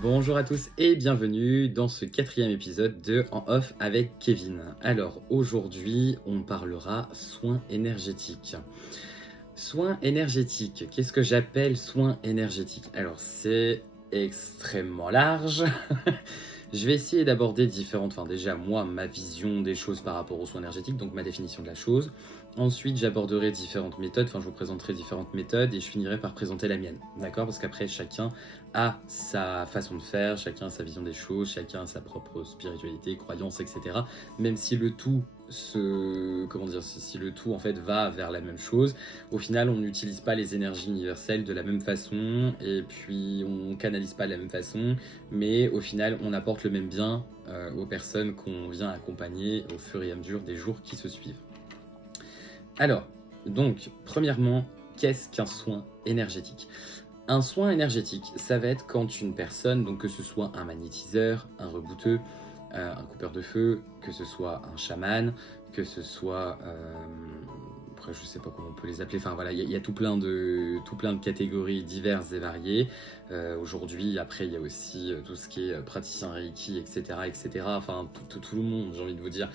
Bonjour à tous et bienvenue dans ce 4e épisode de En Off avec Kevin. Alors aujourd'hui on parlera soins énergétiques. Soins énergétiques, qu'est-ce que j'appelle soins énergétiques? Alors c'est extrêmement large. Je vais essayer d'aborder déjà moi, ma vision des choses par rapport aux soins énergétiques, donc ma définition de la chose. Ensuite, j'aborderai différentes méthodes, je vous présenterai différentes méthodes et je finirai par présenter la mienne, d'accord? Parce qu'après, chacun a sa façon de faire, chacun a sa vision des choses, chacun a sa propre spiritualité, croyance, etc. Même si le tout si le tout en fait va vers la même chose, au final, on n'utilise pas les énergies universelles de la même façon et puis on canalise pas de la même façon, mais au final, on apporte le même bien aux personnes qu'on vient accompagner au fur et à mesure des jours qui se suivent. Alors, donc, premièrement, qu'est-ce qu'un soin énergétique? Un soin énergétique, ça va être quand une personne, donc que ce soit un magnétiseur, un rebouteux, un coupeur de feu, que ce soit un chaman, que ce soit... après, je sais pas comment on peut les appeler. Enfin voilà, il y a tout plein de catégories diverses et variées. Aujourd'hui, après, il y a aussi tout ce qui est praticien Reiki, etc., etc. Enfin, tout le monde, j'ai envie de vous dire,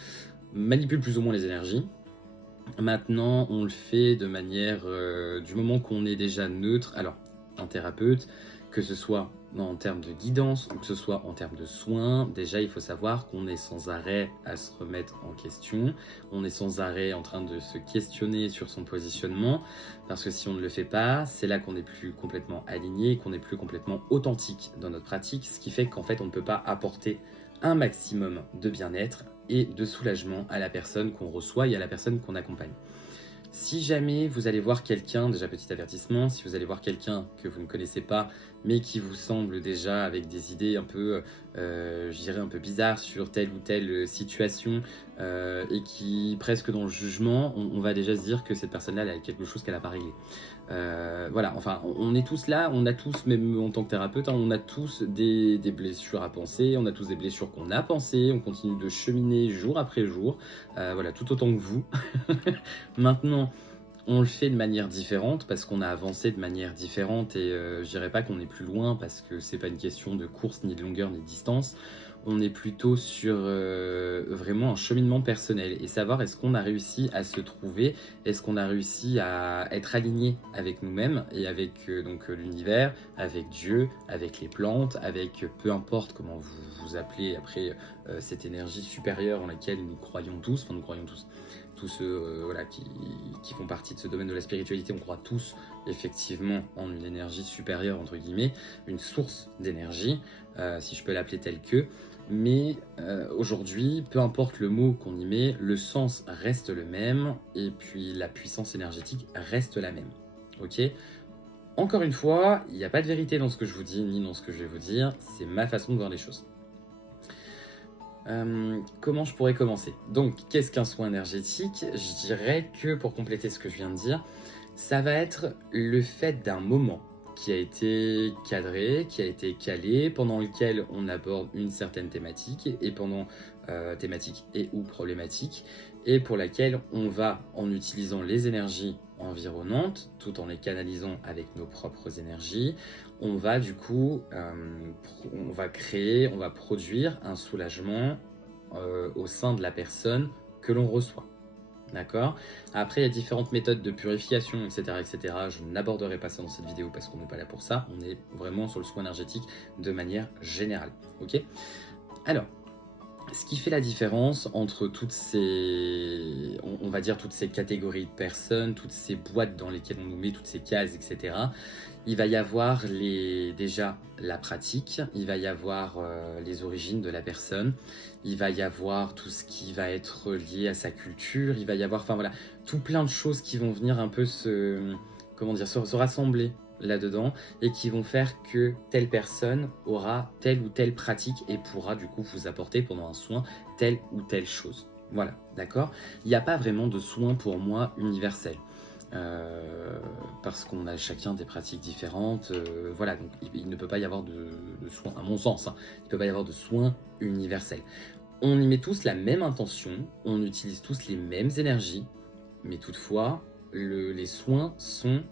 manipule plus ou moins les énergies. Maintenant, on le fait de manière, du moment qu'on est déjà neutre. Alors, un thérapeute, que ce soit en termes de guidance ou que ce soit en termes de soins, déjà il faut savoir qu'on est sans arrêt à se remettre en question, on est sans arrêt en train de se questionner sur son positionnement, parce que si on ne le fait pas, c'est là qu'on n'est plus complètement aligné, qu'on n'est plus complètement authentique dans notre pratique, ce qui fait qu'en fait on ne peut pas apporter un maximum de bien-être et de soulagement à la personne qu'on reçoit et à la personne qu'on accompagne. Si jamais vous allez voir quelqu'un, déjà petit avertissement, si vous allez voir quelqu'un que vous ne connaissez pas, mais qui vous semble déjà avec des idées un peu, je dirais un peu bizarres sur telle ou telle situation, et qui presque dans le jugement, on va déjà se dire que cette personne-là, elle a quelque chose qu'elle n'a pas réglé. Voilà, enfin, on est tous là, on a tous, même en tant que thérapeute, hein, on a tous des blessures à penser, on a tous des blessures qu'on a pensées, on continue de cheminer jour après jour, voilà, tout autant que vous. Maintenant, on le fait de manière différente parce qu'on a avancé de manière différente et je dirais pas qu'on est plus loin parce que c'est pas une question de course, ni de longueur, ni de distance. On est plutôt sur vraiment un cheminement personnel et savoir est-ce qu'on a réussi à se trouver, est-ce qu'on a réussi à être aligné avec nous-mêmes et avec l'univers, avec Dieu, avec les plantes, avec peu importe comment vous vous appelez après cette énergie supérieure en laquelle nous croyons tous, tous ceux voilà, qui font partie de ce domaine de la spiritualité, on croit tous effectivement en une énergie supérieure, entre guillemets, une source d'énergie, si je peux l'appeler telle que. Mais aujourd'hui, peu importe le mot qu'on y met, le sens reste le même et puis la puissance énergétique reste la même. Ok ? Encore une fois, il n'y a pas de vérité dans ce que je vous dis ni dans ce que je vais vous dire, c'est ma façon de voir les choses. Comment je pourrais commencer? Donc, qu'est-ce qu'un soin énergétique? Je dirais que, pour compléter ce que je viens de dire, ça va être le fait d'un moment qui a été cadré, qui a été calé, pendant lequel on aborde une certaine thématique, et pendant thématique et ou problématique, et pour laquelle on va, en utilisant les énergies environnantes, tout en les canalisant avec nos propres énergies, on va du coup, on va créer, on va produire un soulagement au sein de la personne que l'on reçoit. D'accord? Après, il y a différentes méthodes de purification, etc., etc. Je n'aborderai pas ça dans cette vidéo parce qu'on n'est pas là pour ça. On est vraiment sur le soin énergétique de manière générale. Ok? Alors, ce qui fait la différence entre toutes ces, on va dire toutes ces catégories de personnes, toutes ces boîtes dans lesquelles on nous met, toutes ces cases, etc. Il va y avoir déjà la pratique, il va y avoir les origines de la personne, il va y avoir tout ce qui va être lié à sa culture, il va y avoir, enfin voilà, tout plein de choses qui vont venir un peu se rassembler là-dedans et qui vont faire que telle personne aura telle ou telle pratique et pourra du coup vous apporter pendant un soin telle ou telle chose. Voilà, d'accord? Il n'y a pas vraiment de soin pour moi universel. Parce qu'on a chacun des pratiques différentes, voilà, donc il ne peut pas y avoir de soins, à mon sens, hein, il ne peut pas y avoir de soins universels. On y met tous la même intention, on utilise tous les mêmes énergies, mais toutefois, les soins sont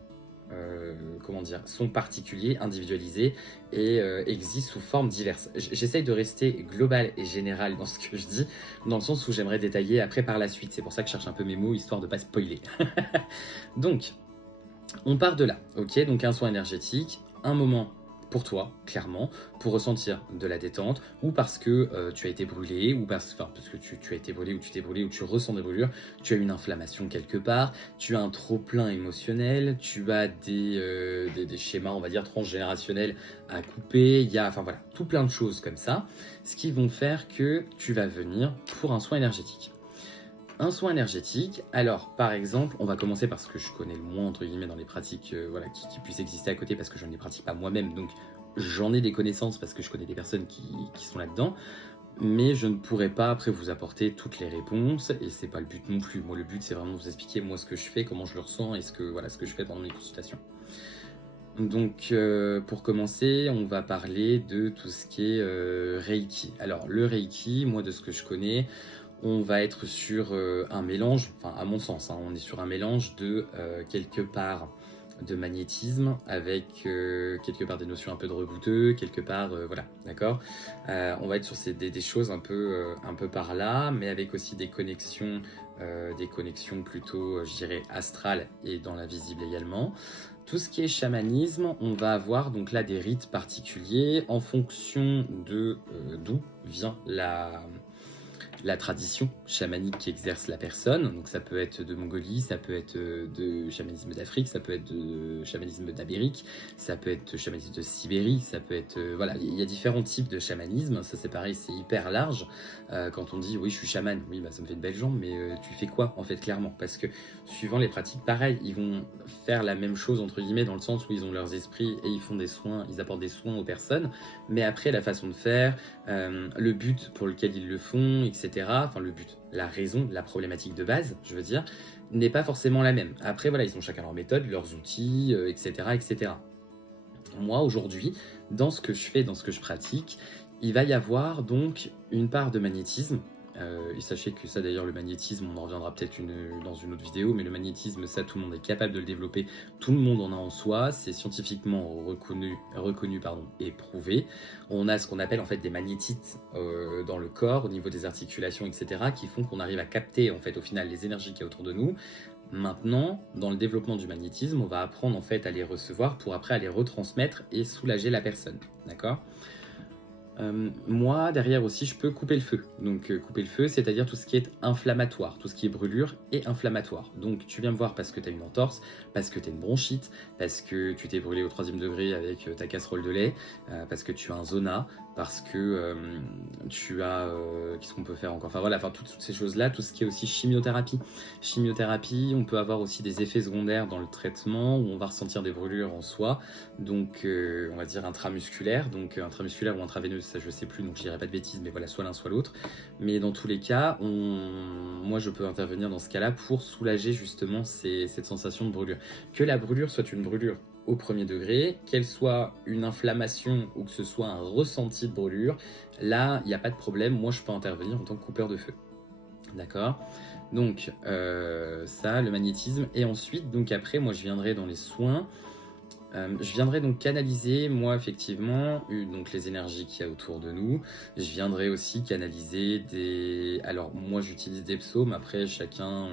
comment dire, sont particuliers, individualisés et existent sous formes diverses. J'essaye de rester global et général dans ce que je dis, dans le sens où j'aimerais détailler après par la suite. C'est pour ça que je cherche un peu mes mots, histoire de ne pas spoiler. Donc, on part de là, ok? Donc un soin énergétique, un moment pour toi, clairement, pour ressentir de la détente, ou parce que tu as été brûlé, ou parce que tu as été brûlé, ou tu t'es brûlé, ou tu ressens des brûlures, tu as une inflammation quelque part, tu as un trop-plein émotionnel, tu as des schémas, on va dire, transgénérationnels à couper, il y a, enfin voilà, tout plein de choses comme ça, ce qui vont faire que tu vas venir pour un soin énergétique. Un soin énergétique, alors par exemple, on va commencer par ce que je connais le moins entre guillemets dans les pratiques voilà, qui puissent exister à côté parce que je ne les pratique pas moi-même, donc j'en ai des connaissances parce que je connais des personnes qui sont là-dedans, mais je ne pourrais pas après vous apporter toutes les réponses et c'est pas le but non plus. Moi le but c'est vraiment de vous expliquer moi ce que je fais, comment je le ressens et voilà, ce que je fais pendant mes consultations. Donc pour commencer, on va parler de tout ce qui est Reiki. Alors le Reiki, moi de ce que je connais, on va être sur un mélange, enfin à mon sens, hein, on est sur un mélange de quelque part de magnétisme avec quelque part des notions un peu de rebouteux, quelque part, voilà, d'accord. On va être sur des choses un peu par là, mais avec aussi des connexions plutôt, je dirais, astrales et dans l'invisible également. Tout ce qui est chamanisme, on va avoir donc là des rites particuliers en fonction de d'où vient la tradition chamanique qui exerce la personne. Donc ça peut être de Mongolie, ça peut être de chamanisme d'Afrique, ça peut être de chamanisme d'Amérique, ça peut être chamanisme de Sibérie, ça peut être... voilà, il y a différents types de chamanisme. Ça c'est pareil, c'est hyper large. Quand on dit oui je suis chaman, oui bah ça me fait de belles jambes, mais tu fais quoi en fait clairement? Parce que suivant les pratiques, pareil, ils vont faire la même chose entre guillemets dans le sens où ils ont leurs esprits et ils font des soins, ils apportent des soins aux personnes. Mais après la façon de faire, le but pour lequel ils le font, etc. Enfin le but, la raison, la problématique de base, je veux dire, n'est pas forcément la même. Après voilà, ils ont chacun leur méthode, leurs outils, etc., etc. Moi aujourd'hui, dans ce que je fais, dans ce que je pratique, il va y avoir donc une part de magnétisme. Et sachez que ça d'ailleurs le magnétisme, on en reviendra peut-être dans une autre vidéo, mais le magnétisme, ça tout le monde est capable de le développer, tout le monde en a en soi, c'est scientifiquement reconnu et prouvé. On a ce qu'on appelle en fait des magnétites dans le corps, au niveau des articulations, etc., qui font qu'on arrive à capter en fait au final les énergies qu'il y a autour de nous. Maintenant, dans le développement du magnétisme, on va apprendre en fait à les recevoir pour après à les retransmettre et soulager la personne, d'accord ? Moi, derrière aussi, je peux couper le feu. Donc, couper le feu, c'est-à-dire tout ce qui est inflammatoire, tout ce qui est brûlure et inflammatoire. Donc, tu viens me voir parce que tu as une entorse, parce que tu as une bronchite, parce que tu t'es brûlé au 3e degré avec ta casserole de lait, parce que tu as un zona, parce que tu as... qu'est-ce qu'on peut faire encore? Enfin, voilà, enfin, toutes ces choses-là, tout ce qui est aussi chimiothérapie. Chimiothérapie, on peut avoir aussi des effets secondaires dans le traitement où on va ressentir des brûlures en soi. Donc, on va dire intramusculaire, donc intramusculaire ou intraveineuse, ça je sais plus, donc je dirais pas de bêtises, mais voilà, soit l'un soit l'autre. Mais dans tous les cas, moi je peux intervenir dans ce cas-là pour soulager justement cette sensation de brûlure. Que la brûlure soit une brûlure au 1er degré, qu'elle soit une inflammation ou que ce soit un ressenti de brûlure, là il n'y a pas de problème, moi je peux intervenir en tant que coupeur de feu. D'accord? Donc ça, le magnétisme. Et ensuite, donc après, moi je viendrai dans les soins. Je viendrai donc canaliser, moi, effectivement, donc les énergies qu'il y a autour de nous. Je viendrai aussi canaliser des... Alors, moi, j'utilise des psaumes. Après, chacun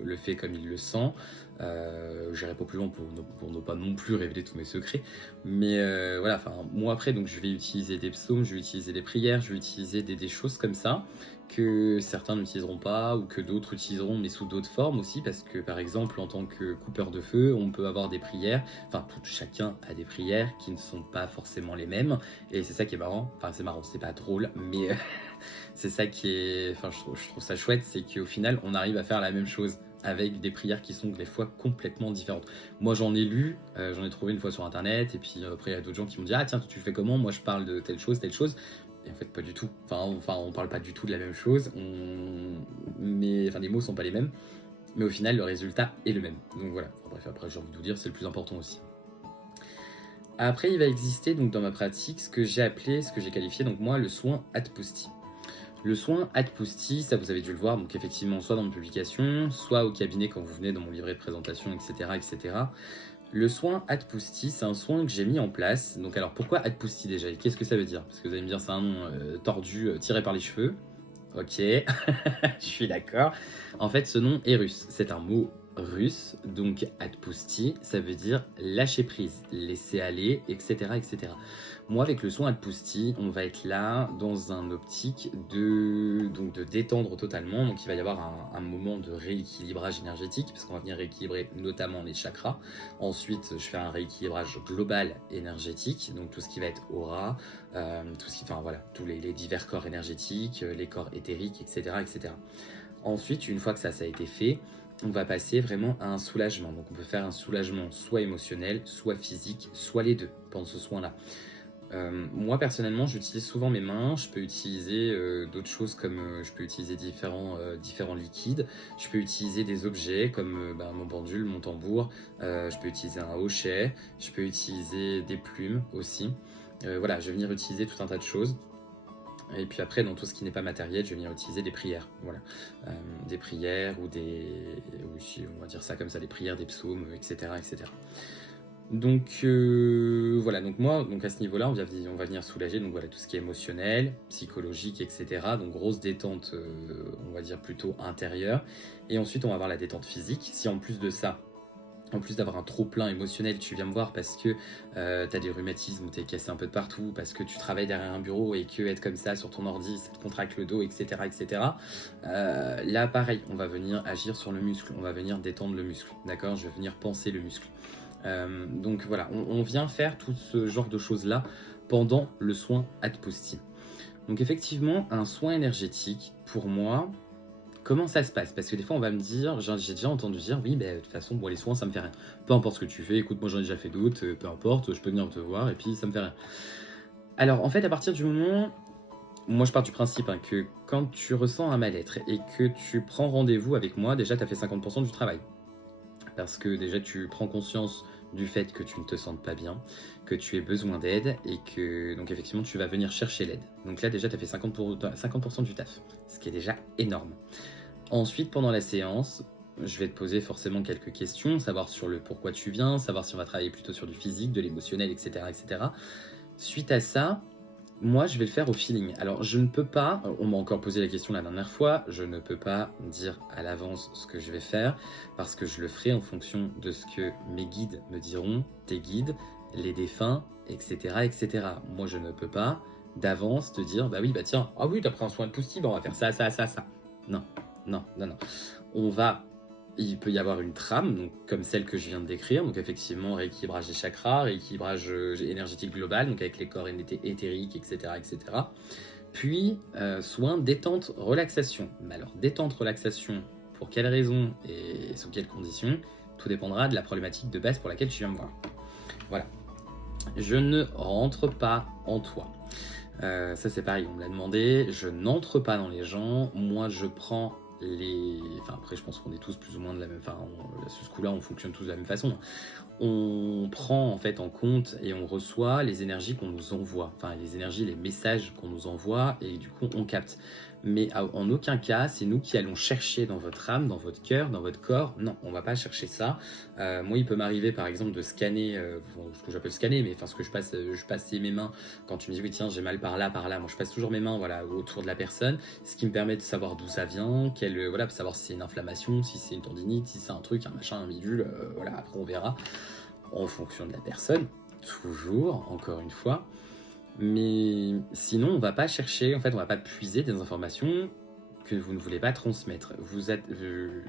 le fait comme il le sent. J'irai pas plus loin pour ne pas non plus révéler tous mes secrets. Mais voilà, enfin, moi, après, donc, je vais utiliser des psaumes, je vais utiliser des prières, je vais utiliser des choses comme ça que certains n'utiliseront pas ou que d'autres utiliseront mais sous d'autres formes aussi parce que par exemple en tant que coupeur de feu on peut avoir des prières, enfin chacun a des prières qui ne sont pas forcément les mêmes et c'est ça qui est marrant, enfin c'est marrant, c'est pas drôle mais c'est ça qui est, enfin je trouve ça chouette, c'est qu'au final on arrive à faire la même chose avec des prières qui sont des fois complètement différentes. Moi j'en ai lu, j'en ai trouvé une fois sur internet et puis après il y a d'autres gens qui m'ont dit ah tiens tu fais comment, moi je parle de telle chose. Et en fait, pas du tout. Enfin, on parle pas du tout de la même chose. Les mots sont pas les mêmes. Mais au final, le résultat est le même. Donc voilà. Bref, après, j'ai envie de vous dire, c'est le plus important aussi. Après, il va exister donc dans ma pratique ce que j'ai qualifié donc moi le soin Hatpusti. Le soin Hatpusti, ça vous avez dû le voir, donc effectivement soit dans une publication, soit au cabinet quand vous venez dans mon livret de présentation, etc., etc. Le soin Atpousti, c'est un soin que j'ai mis en place. Donc alors pourquoi Atpousti déjà? Et qu'est-ce que ça veut dire? Parce que vous allez me dire c'est un nom tordu, tiré par les cheveux. Ok, je suis d'accord. En fait, ce nom est russe. C'est un mot russe. Donc Atpousti, ça veut dire lâcher prise, laisser aller, etc., etc. Moi, avec le soin Atpousti, on va être là dans un optique de détendre totalement. Donc il va y avoir un moment de rééquilibrage énergétique, parce qu'on va venir rééquilibrer notamment les chakras. Ensuite, je fais un rééquilibrage global énergétique, donc tout ce qui va être aura, tout ce qui, enfin voilà, tous les divers corps énergétiques, les corps éthériques, etc., etc. Ensuite, une fois que ça a été fait, on va passer vraiment à un soulagement. Donc on peut faire un soulagement soit émotionnel, soit physique, soit les deux pendant ce soin-là. Moi personnellement, j'utilise souvent mes mains. Je peux utiliser d'autres choses comme je peux utiliser différents liquides. Je peux utiliser des objets comme mon pendule, mon tambour. Je peux utiliser un hochet. Je peux utiliser des plumes aussi. Voilà, je vais venir utiliser tout un tas de choses. Et puis après, dans tout ce qui n'est pas matériel, je vais venir utiliser des prières. Voilà. Des prières ou on va dire ça comme ça, des prières, des psaumes, etc., etc. Donc voilà, donc moi, donc à ce niveau-là, on va venir soulager donc voilà, tout ce qui est émotionnel, psychologique, etc. Donc grosse détente, on va dire plutôt intérieure. Et ensuite, on va avoir la détente physique. Si en plus de ça, en plus d'avoir un trop plein émotionnel, tu viens me voir parce que tu as des rhumatismes, tu es cassé un peu de partout, parce que tu travailles derrière un bureau et que être comme ça sur ton ordi, ça te contracte le dos, etc. etc. Là, pareil, on va venir agir sur le muscle, on va venir détendre le muscle, d'accord? Je vais venir penser le muscle. Donc voilà, on vient faire tout ce genre de choses-là pendant le soin Atpousti. Donc effectivement, un soin énergétique, pour moi, comment ça se passe? Parce que des fois, on va me dire, j'ai déjà entendu dire, oui, de toute façon, bon, les soins, ça me fait rien. Peu importe ce que tu fais, écoute, moi j'en ai déjà fait d'autres, peu importe, je peux venir te voir et puis ça me fait rien. Alors en fait, à partir du moment, moi je pars du principe que quand tu ressens un mal-être et que tu prends rendez-vous avec moi, déjà tu as fait 50% du travail. Parce que déjà tu prends conscience du fait que tu ne te sentes pas bien, que tu aies besoin d'aide et que donc effectivement tu vas venir chercher l'aide. Donc là déjà tu as fait 50% du taf, ce qui est déjà énorme. Ensuite pendant la séance, je vais te poser forcément quelques questions, savoir sur le pourquoi tu viens, savoir si on va travailler plutôt sur du physique, de l'émotionnel, etc., etc. Suite à ça, moi, je vais le faire au feeling. Alors, je ne peux pas, on m'a encore posé la question la dernière fois, je ne peux pas dire à l'avance ce que je vais faire parce que je le ferai en fonction de ce que mes guides me diront, tes guides, les défunts, etc., etc. Moi, je ne peux pas d'avance te dire, bah oui, bah tiens, ah oui, t'as pris un soin de poussif, on va faire ça, ça, ça, ça. Non, non, non, non. Il peut y avoir une trame, donc, comme celle que je viens de décrire, donc effectivement rééquilibrage des chakras, rééquilibrage énergétique global, donc avec les corps éthériques, etc., etc. Puis soin détente relaxation. Mais alors détente relaxation, pour quelles raisons et sous quelles conditions, tout dépendra de la problématique de base pour laquelle tu viens me voir. Voilà. Je ne rentre pas en toi. Ça c'est pareil, on me l'a demandé. Je n'entre pas dans les gens. Moi je prends enfin après je pense qu'on est tous plus ou moins de la même, enfin sur ce coup-là on fonctionne tous de la même façon. On prend en fait en compte et on reçoit les énergies qu'on nous envoie, enfin les énergies, les messages qu'on nous envoie et du coup on capte. Mais en aucun cas c'est nous qui allons chercher dans votre âme, dans votre cœur, dans votre corps. Non, on va pas chercher ça. Moi il peut m'arriver par exemple de scanner, ce que j'appelle scanner, mais enfin ce que je passe mes mains quand tu me dis oui tiens j'ai mal par là, moi je passe toujours mes mains voilà autour de la personne, ce qui me permet de savoir d'où ça vient, voilà, pour savoir si c'est une inflammation, si c'est une tendinite, si c'est un truc, un machin, un bidule, voilà, après on verra en fonction de la personne, toujours, encore une fois. Mais sinon, on va pas chercher, en fait, on va pas puiser des informations que vous ne voulez pas transmettre.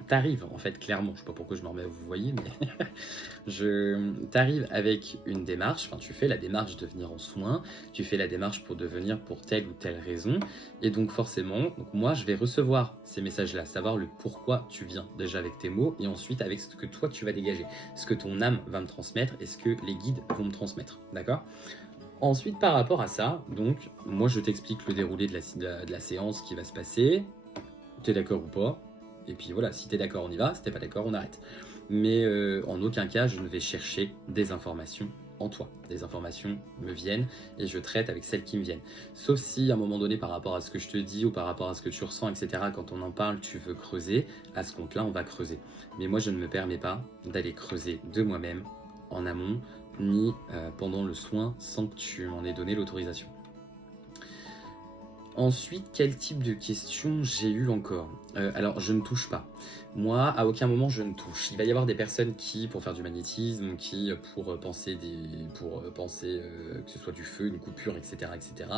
T'arrives, en fait, clairement, je sais pas pourquoi je me remets à vous voyez, mais t'arrives avec une démarche, enfin, tu fais la démarche de venir en soins, tu fais la démarche pour devenir pour telle ou telle raison, et donc forcément, donc moi, je vais recevoir ces messages-là, savoir le pourquoi tu viens, déjà avec tes mots, et ensuite avec ce que toi, tu vas dégager, ce que ton âme va me transmettre, et ce que les guides vont me transmettre, d'accord ? Ensuite, par rapport à ça, donc, moi je t'explique le déroulé de la séance qui va se passer. T'es d'accord ou pas? Et puis voilà, si t'es d'accord, on y va. Si t'es pas d'accord, on arrête. Mais en aucun cas, je ne vais chercher des informations en toi. Des informations me viennent et je traite avec celles qui me viennent. Sauf si, à un moment donné, par rapport à ce que je te dis ou par rapport à ce que tu ressens, etc., quand on en parle, tu veux creuser, à ce compte-là, on va creuser. Mais moi, je ne me permets pas d'aller creuser de moi-même en amont, ni pendant le soin sans que tu m'en aies donné l'autorisation. Ensuite, quel type de questions j'ai eu encore? Alors, je ne touche pas. Moi, à aucun moment, je ne touche. Il va y avoir des personnes qui, pour faire du magnétisme, qui, pour penser que ce soit du feu, une coupure, etc., etc.,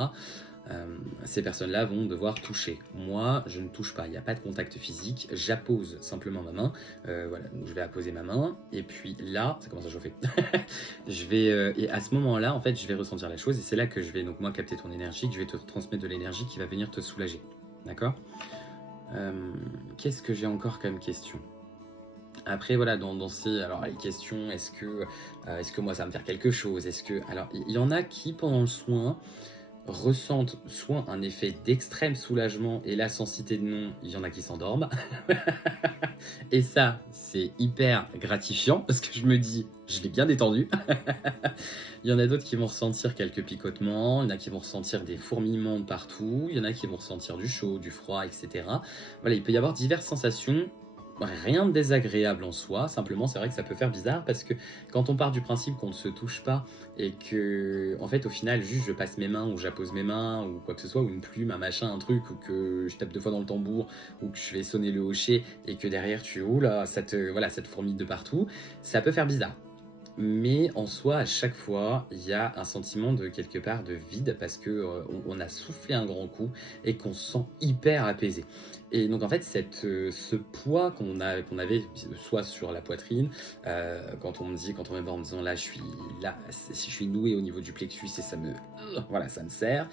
ces personnes-là vont devoir toucher. Moi, je ne touche pas. Il n'y a pas de contact physique. J'appose simplement ma main. Voilà, donc je vais apposer ma main. Et puis là, ça commence à chauffer. Et à ce moment-là, en fait, je vais ressentir la chose. Et c'est là que je vais, donc moi, capter ton énergie, que je vais te transmettre de l'énergie qui va venir te soulager. D'accord? Qu'est-ce que j'ai encore comme question? Après, voilà, dans ces... Alors, les questions, est-ce que moi, ça va me faire quelque chose? Alors, il y en a qui, pendant le soin, ressentent soit un effet d'extrême soulagement, et là, sans citer de nom, il y en a qui s'endorment. Et ça, c'est hyper gratifiant, parce que je me dis, je l'ai bien détendu. Il y en a d'autres qui vont ressentir quelques picotements, il y en a qui vont ressentir des fourmillements de partout, il y en a qui vont ressentir du chaud, du froid, etc. Voilà, il peut y avoir diverses sensations. Rien de désagréable en soi, simplement c'est vrai que ça peut faire bizarre parce que quand on part du principe qu'on ne se touche pas et que, en fait, au final, juste je passe mes mains ou j'appose mes mains ou quoi que ce soit, ou une plume, un machin, un truc, ou que je tape 2 fois dans le tambour ou que je fais sonner le hocher et que derrière tu oula, ça te fourmille de partout, ça peut faire bizarre. Mais en soi, à chaque fois, il y a un sentiment de quelque part de vide parce que on a soufflé un grand coup et qu'on se sent hyper apaisé. Et donc en fait, ce poids qu'on avait soit sur la poitrine, quand on me va en me disant là, je suis noué au niveau du plexus et ça me serre,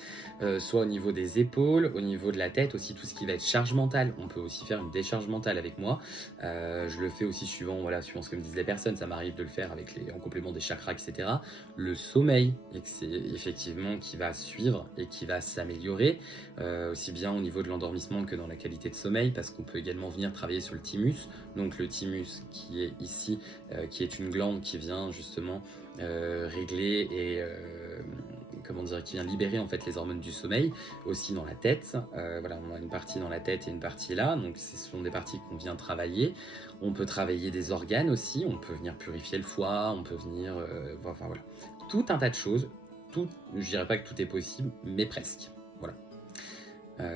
soit au niveau des épaules, au niveau de la tête aussi, tout ce qui va être charge mentale. On peut aussi faire une décharge mentale avec moi. Je le fais aussi suivant ce que me disent les personnes. Ça m'arrive de le faire en complément des chakras, etc. Le sommeil, et que c'est effectivement qui va suivre et qui va s'améliorer, aussi bien au niveau de l'endormissement que dans la qualité de sommeil, parce qu'on peut également venir travailler sur le thymus. Donc le thymus qui est ici, qui est une glande qui vient justement régler et qui vient libérer en fait les hormones du sommeil, aussi dans la tête. Voilà, on a une partie dans la tête et une partie là, donc ce sont des parties qu'on vient travailler. On peut travailler des organes aussi, on peut venir purifier le foie, on peut venir... voilà, tout un tas de choses. Je dirais pas que tout est possible, mais presque. Voilà.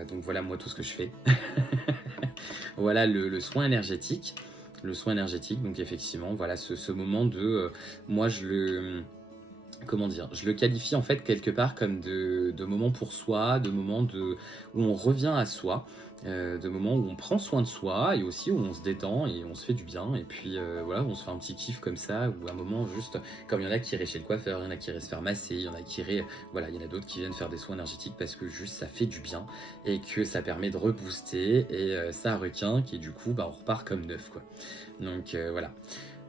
Donc voilà moi tout ce que je fais. Voilà le soin énergétique. Le soin énergétique, donc effectivement, voilà ce moment de... moi je le qualifie en fait quelque part comme de moments pour soi, de moments où on revient à soi, de moments où on prend soin de soi et aussi où on se détend et on se fait du bien. Et puis voilà, on se fait un petit kiff comme ça, ou un moment juste, comme il y en a qui iraient chez le coiffeur, il y en a qui iraient se faire masser, il y en a qui iraient, voilà, il y en a d'autres qui viennent faire des soins énergétiques parce que juste ça fait du bien et que ça permet de rebooster et ça requinque et du coup on repart comme neuf quoi. Donc voilà.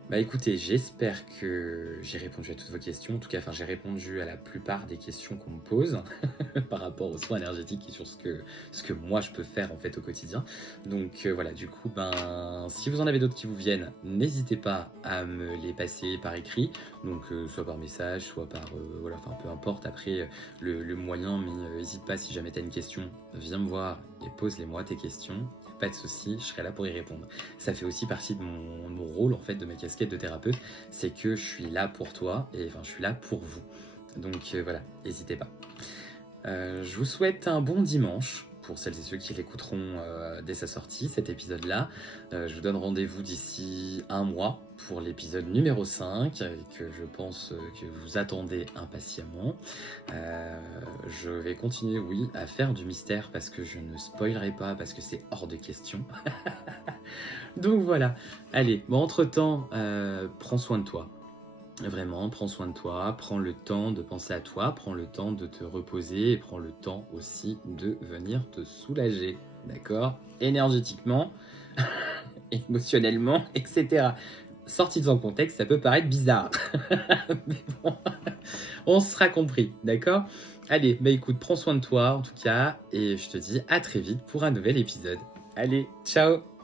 Bah écoutez, j'espère que j'ai répondu à toutes vos questions. En tout cas, j'ai répondu à la plupart des questions qu'on me pose par rapport aux soins énergétiques et sur ce que moi je peux faire en fait au quotidien. Donc voilà, du coup, si vous en avez d'autres qui vous viennent, n'hésitez pas à me les passer par écrit. Donc soit par message, soit par peu importe après le moyen, mais n'hésite pas si jamais tu as une question, viens me voir et pose-les-moi tes questions. Pas de souci, je serai là pour y répondre. Ça fait aussi partie de mon rôle, en fait, de ma casquette de thérapeute, c'est que je suis là pour toi et je suis là pour vous. Donc voilà, n'hésitez pas. Je vous souhaite un bon dimanche pour celles et ceux qui l'écouteront dès sa sortie, cet épisode-là. Je vous donne rendez-vous d'ici un mois pour l'épisode numéro 5, que je pense que vous attendez impatiemment. Je vais continuer, oui, à faire du mystère parce que je ne spoilerai pas, parce que c'est hors de question. Donc voilà. Allez, entre-temps, prends soin de toi. Vraiment, prends soin de toi, prends le temps de penser à toi, prends le temps de te reposer et prends le temps aussi de venir te soulager, d'accord? Énergétiquement, émotionnellement, etc. Sorti de son contexte, ça peut paraître bizarre. Mais bon, on sera compris, d'accord? Allez, écoute, prends soin de toi en tout cas, et je te dis à très vite pour un nouvel épisode. Allez, ciao!